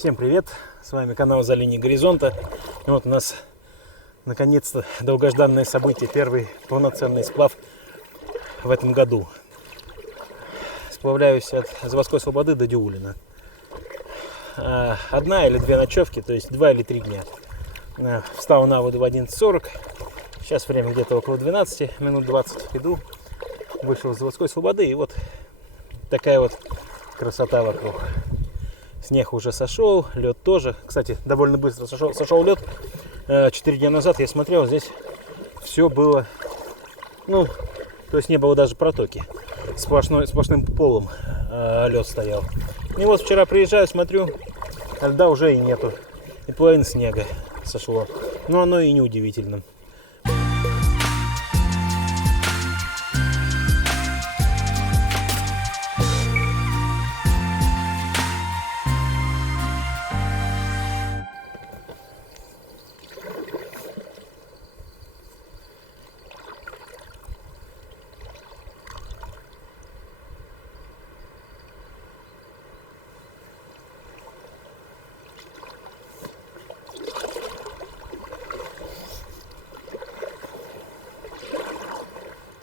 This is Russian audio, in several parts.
Всем привет! С вами канал «За линией горизонта». И вот у нас наконец-то долгожданное событие. Первый полноценный сплав в этом году. Сплавляюсь от Заводской Слободы до Диулина. Одна или две ночевки, то есть 2 или 3 дня. Встал на воду в 11:40. Сейчас время где-то около 12, минут 20 иду. Вышел с Заводской Слободы, и вот такая вот красота вокруг. Снег уже сошел, лед тоже. Кстати, довольно быстро сошел лед. 4 дня назад я смотрел, здесь все было, то есть не было даже протоки. Сплошным полом лед стоял. И вот вчера приезжаю, смотрю, льда уже и нету. И половина снега сошло. Но оно и не удивительно.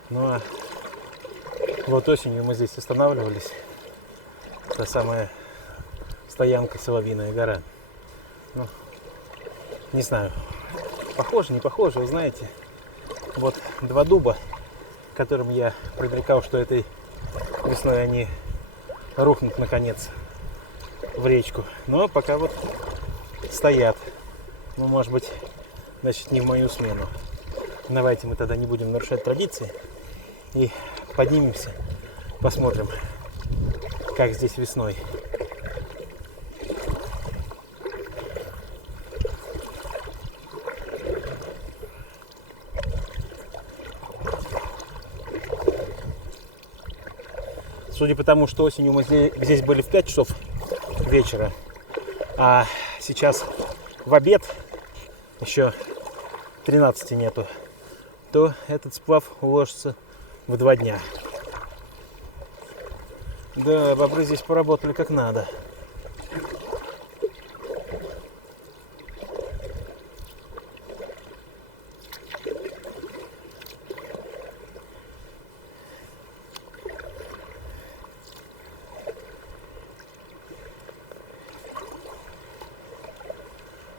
Ну а вот осенью мы здесь останавливались. Та самая стоянка Соловьиная гора. Не знаю, похоже, не похоже, вы знаете. Вот 2 дуба, которым я предрекал, что этой весной они рухнут наконец в речку. Но пока вот стоят. Может быть, значит, не в мою смену. Давайте мы тогда не будем нарушать традиции и поднимемся, посмотрим, как здесь весной. Судя по тому, что осенью мы здесь были в 5 часов вечера, а сейчас в обед еще 13 нету, то этот сплав уложится в 2 дня. Да, бобры здесь поработали как надо.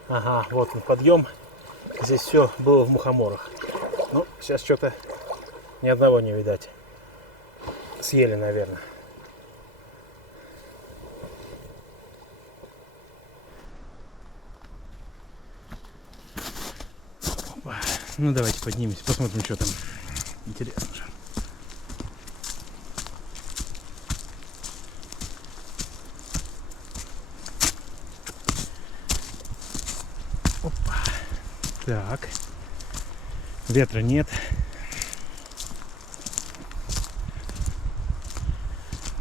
Ага, вот он подъем. Здесь все было в мухоморах. Сейчас что-то ни одного не видать. Съели, наверное. Опа. Давайте поднимемся, посмотрим, что там. Интересно же. Опа. Так. Ветра нет.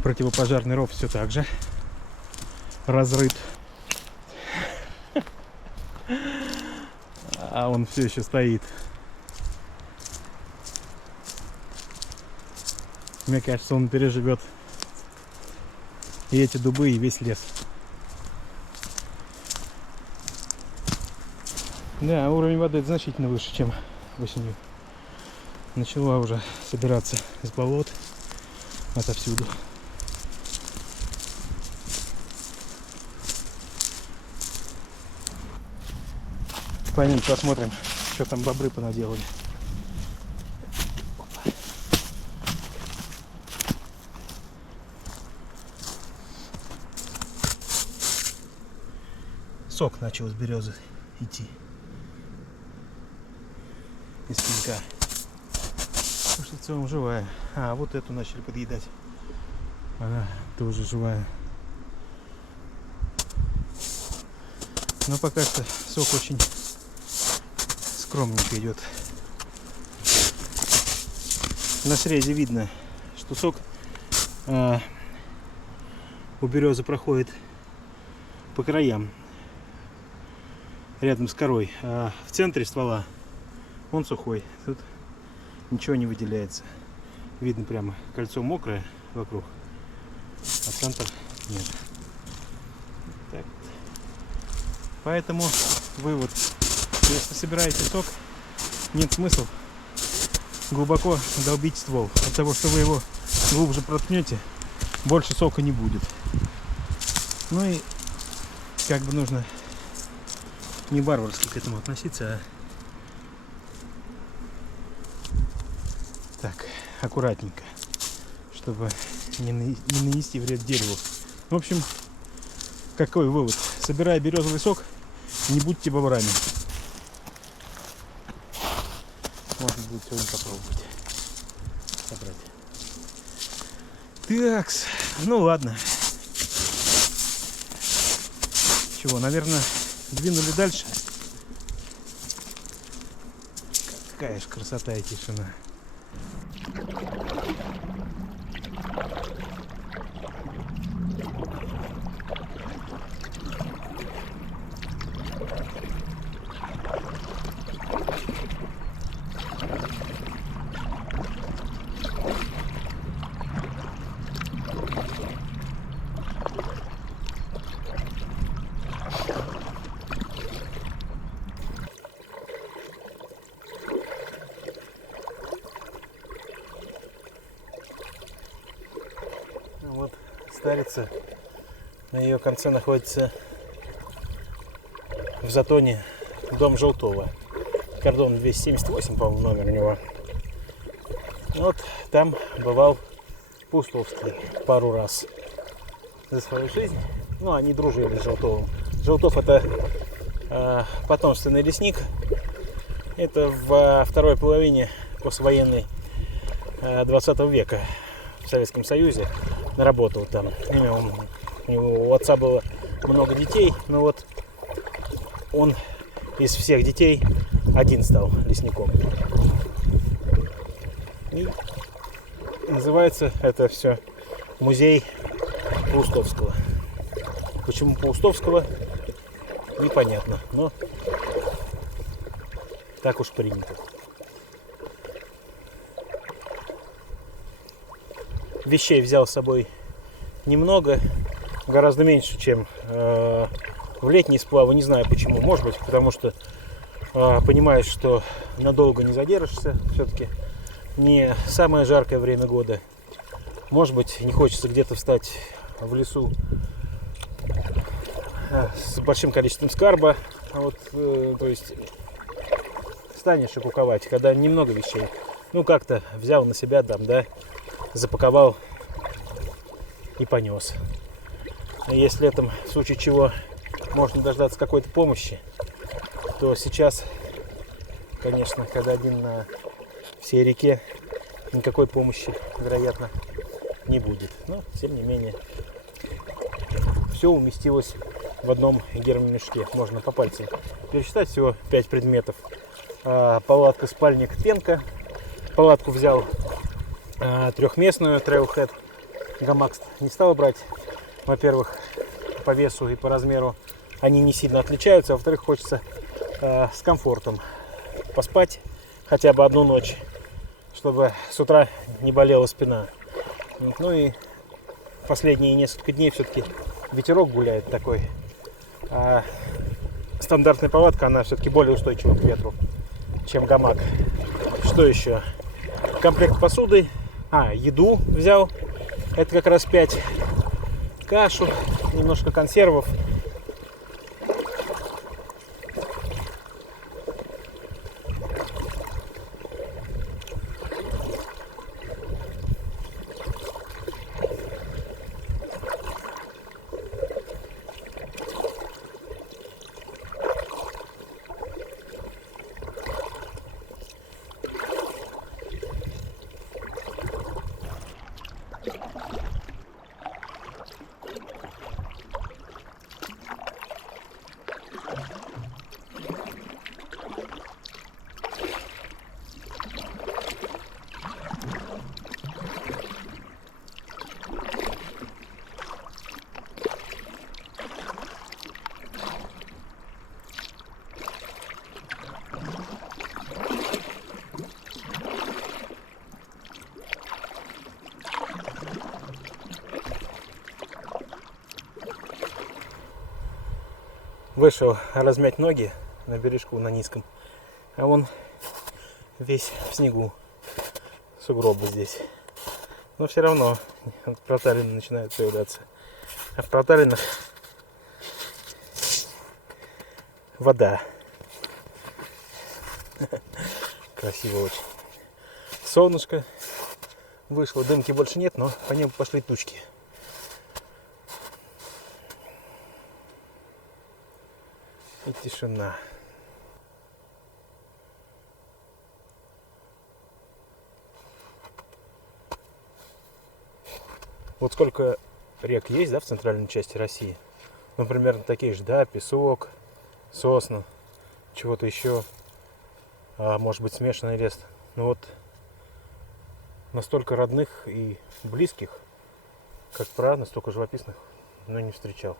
Противопожарный ров все так же разрыт. А он все еще стоит. Мне кажется, он переживет и эти дубы, и весь лес. Да, уровень воды значительно выше, чем осенью. Начала уже собираться с болот отовсюду. Пойдем посмотрим, что там бобры понаделали. Сок начал с березы идти. Из пенька. Потому что в целом живая. А вот эту начали подъедать. Она тоже живая. Но пока что сок очень скромненько идет. На срезе видно, что сок у березы проходит по краям, рядом с корой, а в центре ствола он сухой. Тут ничего не выделяется. Видно прямо кольцо мокрое вокруг, а центр нет. Так. Поэтому вывод: если собираете сок, нет смысла глубоко долбить ствол. От того, что вы его глубже проткнете, больше сока не будет. Ну и как бы нужно не варварски к этому относиться, а так, аккуратненько, чтобы не нанести вред дереву. В общем, какой вывод? Собирая березовый сок, не будьте бобрами. Можно будет сегодня попробовать собрать. Такс, ну ладно. Чего, наверное, двинули дальше. Какая ж красота и тишина. Вот старица, на ее конце находится в Затоне дом Желтого. Кордон 278, по-моему, номер у него. Вот там бывал Пустовский пару раз за свою жизнь. Ну, они дружили с Желтовым. Желтов — это потомственный лесник. Это во второй половине послевоенной 20 века в Советском Союзе работал там. У него у отца было много детей, но вот он из всех детей один стал лесником. И называется это все музей Паустовского. Почему Паустовского, непонятно, но так уж принято. Вещей взял с собой немного, гораздо меньше, чем в летние сплавы. Не знаю почему. Может быть, потому что понимаешь, что надолго не задержишься. Все-таки не самое жаркое время года. Может быть, не хочется где-то встать в лесу с большим количеством скарба. Вот, то есть станешь и куковать, когда немного вещей. Ну, как-то взял на себя там, да, запаковал и понес. Если этом, в случае чего, можно дождаться какой-то помощи, то сейчас, конечно, когда один на всей реке, никакой помощи, вероятно, не будет. Но, тем не менее, все уместилось в одном гермомешке. Можно по пальцам пересчитать, всего 5 предметов. Палатка, спальник, пенка. Палатку взял трехместную Trailhead. Гамак не стал брать. Во-первых, по весу и по размеру они не сильно отличаются. Во-вторых, хочется с комфортом поспать хотя бы одну ночь, чтобы с утра не болела спина. Ну и последние несколько дней все-таки ветерок гуляет такой. А стандартная палатка, она все-таки более устойчива к ветру, чем гамак. Что еще? Комплект посуды. Еду взял. Это как раз 5. Кашу, немножко консервов. Вышел размять ноги на бережку на низком, а он весь в снегу, сугробы здесь. Но все равно проталины начинают появляться. А в проталинах вода. Красиво очень. Солнышко вышло, дымки больше нет, но по небу пошли тучки. И тишина. Вот сколько рек есть, да, в центральной части России. Ну, примерно такие же, да, песок, сосна, чего-то еще, может быть, смешанный лес. Но вот настолько родных и близких, как правило, настолько живописных, но не встречал.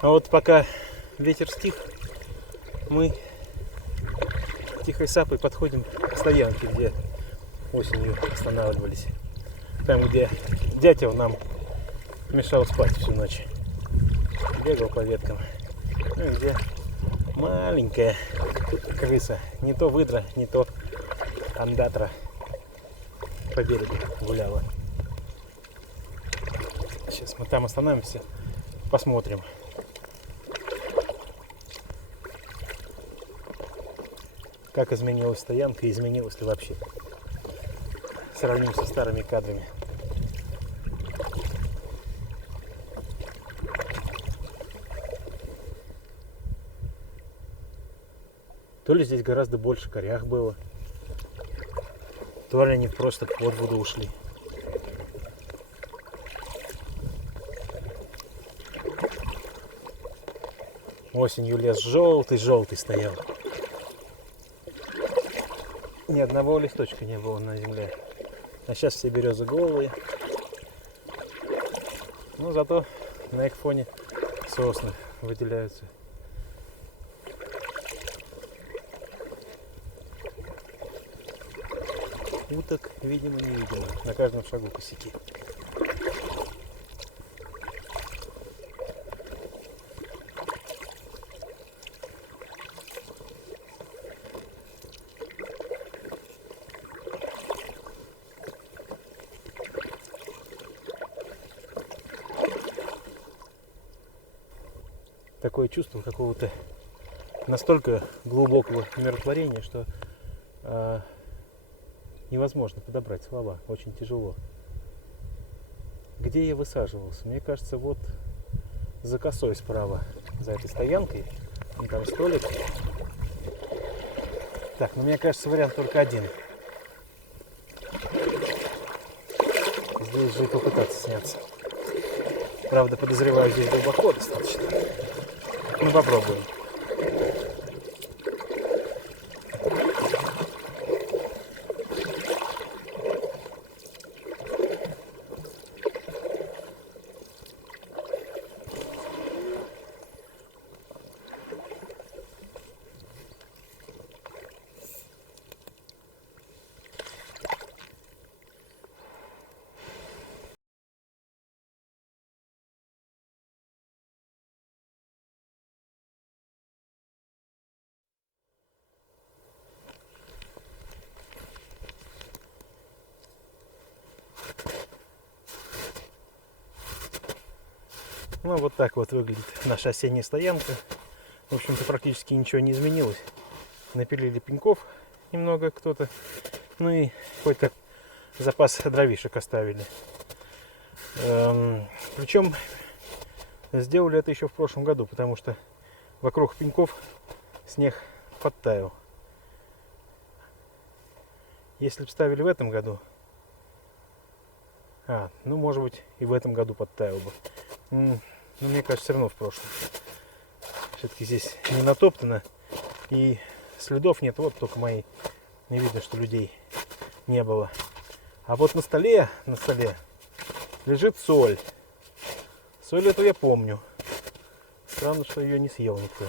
А вот пока ветер стих, мы тихой сапой подходим к стоянке, где осенью останавливались. Там, где дятел нам мешал спать всю ночь. Бегал по веткам. Ну и где маленькая крыса. Не то выдра, не то андатра по берегу гуляла. Сейчас мы там остановимся, посмотрим. Как изменилась стоянка и изменилась ли вообще. Сравним со старыми кадрами. То ли здесь гораздо больше корях было, то ли они просто под воду ушли. Осенью лес желтый-желтый стоял. Ни одного листочка не было на земле. А сейчас все березы голые. Но зато на их фоне сосны выделяются. Уток, видимо-невидимо. На каждом шагу косяки. Такое чувство какого-то настолько глубокого умиротворения, что невозможно подобрать слова, очень тяжело. Где я высаживался? Мне кажется, вот за косой справа, за этой стоянкой, там столик. Так, ну мне кажется, вариант только один. Здесь же и попытаться сняться. Правда, подозреваю, здесь глубоко достаточно. Ну, попробуем. Ну, вот так вот выглядит наша осенняя стоянка. В общем-то, практически ничего не изменилось. Напилили пеньков немного кто-то. Ну и какой-то запас дровишек оставили. Причем сделали это еще в прошлом году, потому что вокруг пеньков снег подтаял. Если бы ставили в этом году, ну, может быть, и в этом году подтаял бы. Но мне кажется, все равно в прошлом. Все-таки здесь не натоптано, и следов нет. Вот только мои. Не видно, что людей не было. А вот на столе лежит соль. Соль эту я помню. Странно, что ее не съел никто.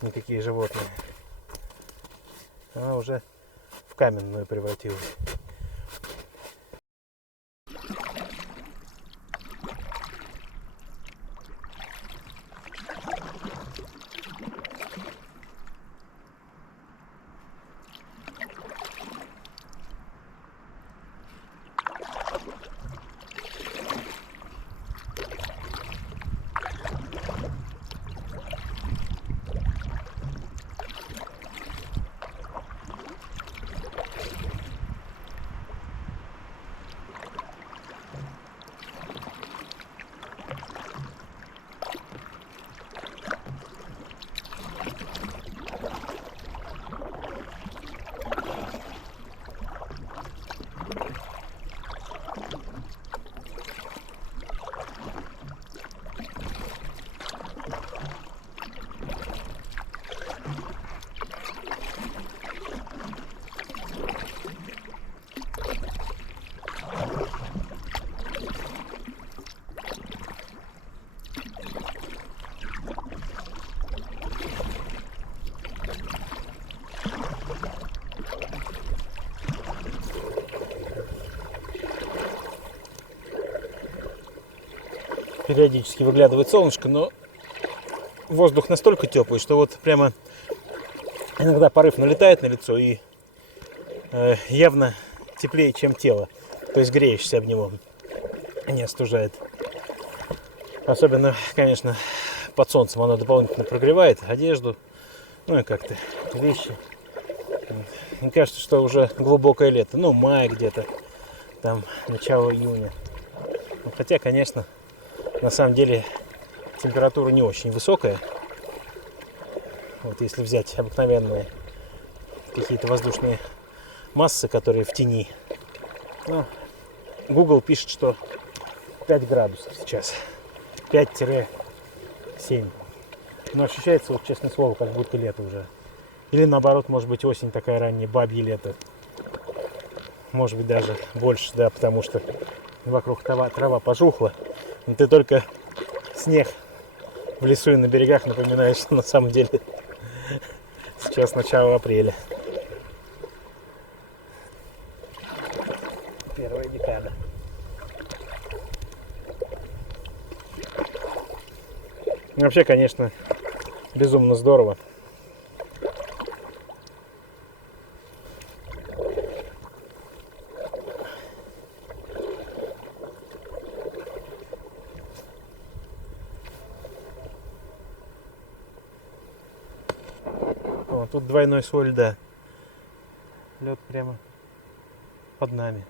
Никакие животные. Она уже в каменную превратилась. Периодически выглядывает солнышко, но воздух настолько теплый, что вот прямо иногда порыв налетает на лицо и явно теплее, чем тело. То есть греешься об него, не остужает. Особенно, конечно, под солнцем оно дополнительно прогревает одежду, ну и как-то вещи. Мне кажется, что уже глубокое лето, ну май где-то, там начало июня. Хотя, конечно, на самом деле температура не очень высокая. Вот если взять обыкновенные какие-то воздушные массы, которые в тени. Ну, Google пишет, что 5 градусов сейчас. 5-7. Но ощущается, вот честное слово, как будто лето уже. Или наоборот, может быть, осень такая ранняя, бабье лето. Может быть, даже больше, да, потому что вокруг трава пожухла. Но ты только снег в лесу и на берегах напоминаешь, что на самом деле сейчас начало апреля. 1 декада. Вообще, конечно, безумно здорово. О, тут двойной слой льда. Лед прямо под нами.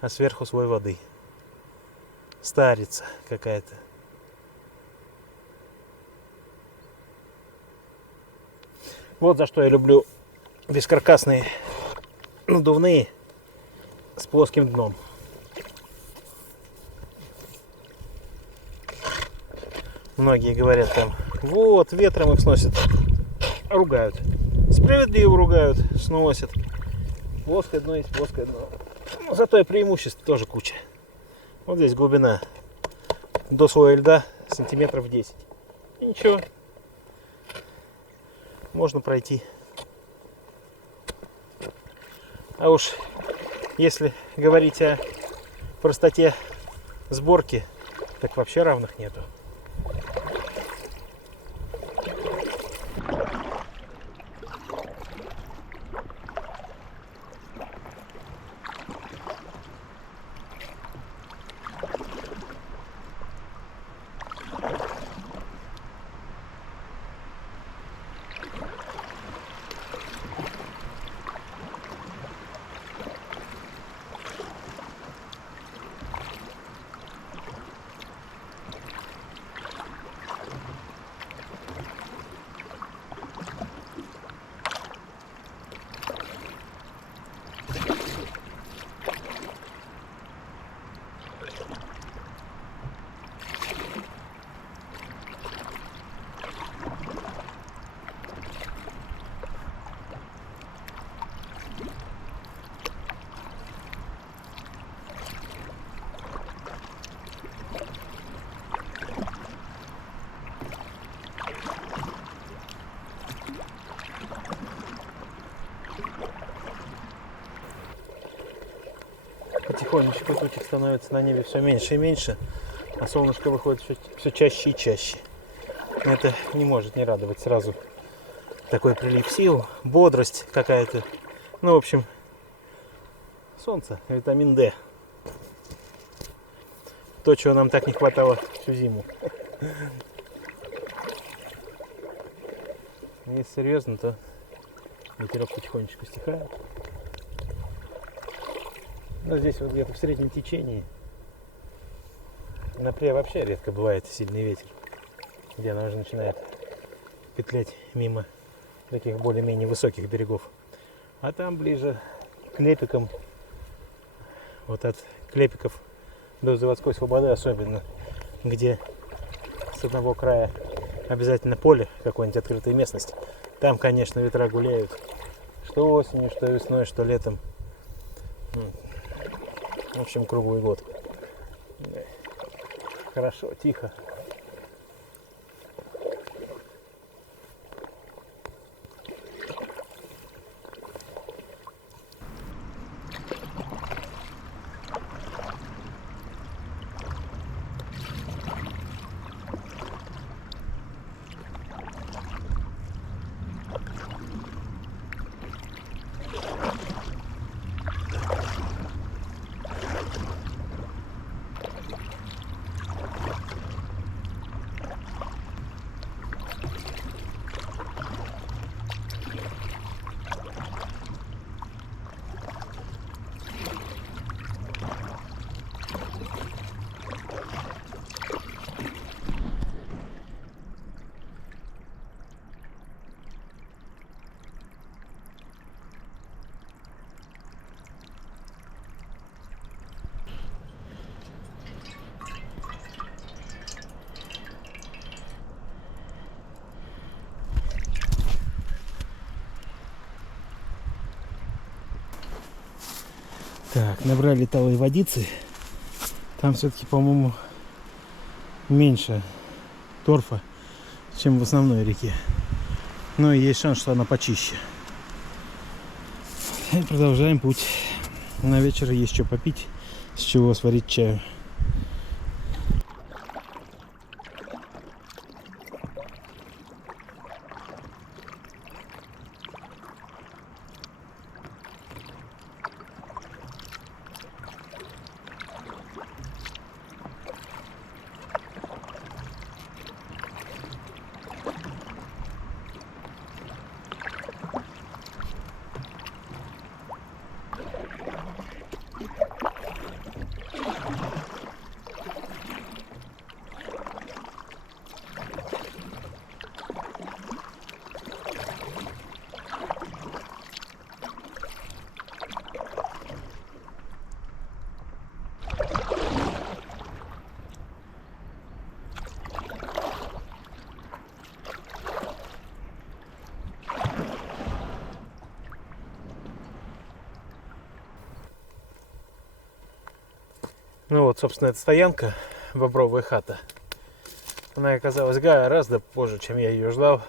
А сверху слой воды. Старица какая-то. Вот за что я люблю бескаркасные надувные с плоским дном. Многие говорят там, вот, ветром их сносит. Ругают. Справедливо ругают, сносят. Плоское дно есть плоское дно. Но зато и преимуществ тоже куча. Вот здесь глубина до слоя льда сантиметров 10. И ничего. Можно пройти. А уж если говорить о простоте сборки, так вообще равных нету. потихонечку тучек становится на небе все меньше и меньше, а солнышко выходит все чаще и чаще. Это не может не радовать сразу. Такой прилив сил, бодрость какая-то. Ну, в общем, солнце, витамин D. То, чего нам так не хватало всю зиму. Если серьезно, то ветерок потихонечку стихает. Но здесь вот где-то в среднем течении. На Пре вообще редко бывает сильный ветер, где она уже начинает петлять мимо таких более-менее высоких берегов. А там ближе к Клепикам, вот от Клепиков до Заводской Слободы особенно, где с одного края обязательно поле, какой-нибудь открытая местность. Там, конечно, ветра гуляют, что осенью, что весной, что летом. В общем, круглый год. Хорошо, тихо. Так, набрали талой водицы. Там все-таки, по-моему, меньше торфа, чем в основной реке. Но есть шанс, что она почище. И продолжаем путь. На вечер есть что попить, с чего сварить чаю. Ну вот, собственно, эта стоянка, Бобровая хата. Она оказалась гораздо позже, чем я ее ждал.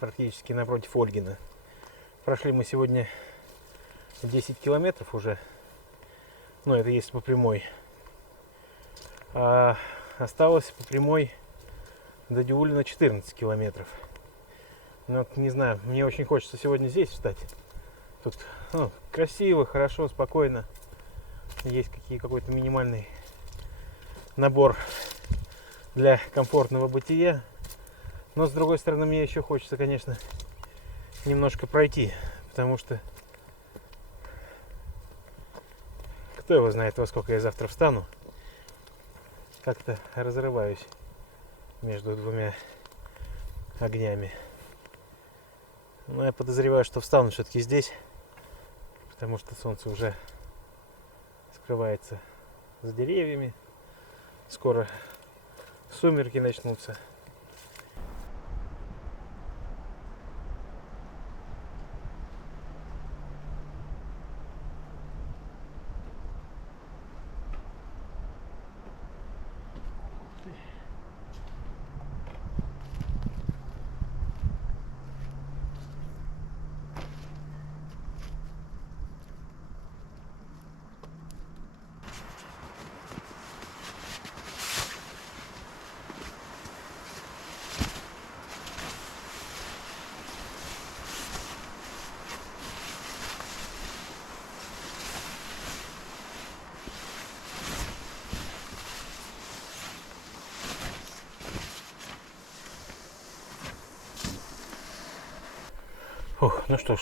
Практически напротив Ольгина. Прошли мы сегодня 10 километров уже. Ну, это если по прямой. А осталось по прямой до Дюлина 14 километров. Ну, вот, не знаю, мне очень хочется сегодня здесь встать. Тут красиво, хорошо, спокойно. Есть какой-то минимальный набор для комфортного бытия. Но с другой стороны, мне еще хочется, конечно, немножко пройти, потому что кто его знает, во сколько я завтра встану. Как-то разрываюсь между двумя огнями. Но я подозреваю, что встану все-таки здесь, потому что солнце уже скрывается за деревьями. Скоро сумерки начнутся. Ну что ж,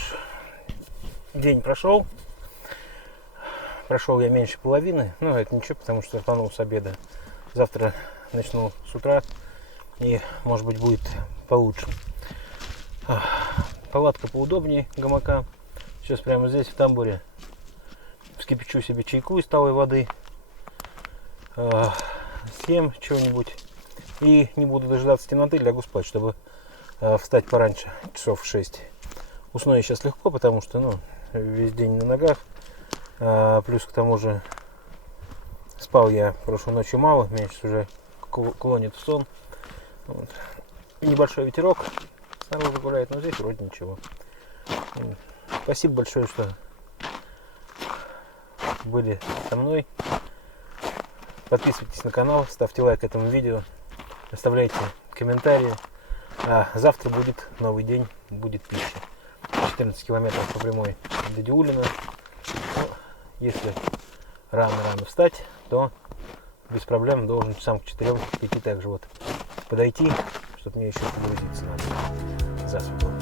день прошел. Прошел я меньше половины. Но это ничего, потому что стартанул с обеда. Завтра начну с утра. И, может быть, будет получше. Палатка поудобнее гамака. Сейчас прямо здесь, в тамбуре, вскипячу себе чайку из талой воды. Съем чего-нибудь. И не буду дожидаться темноты, лягу спать, чтобы встать пораньше, часов в 6. Усну я сейчас легко, потому что весь день на ногах. Плюс к тому же спал я прошлой ночью мало, меня сейчас уже клонит в сон. Вот. Небольшой ветерок снаружи гуляет, но здесь вроде ничего. Спасибо большое, что были со мной. Подписывайтесь на канал, ставьте лайк этому видео, оставляйте комментарии. Завтра будет новый день, будет пища. 14 километров по прямой до Диулина. Если рано встать, то без проблем должен часам к 4-5 также вот подойти, чтобы мне еще погрузиться надо засветло.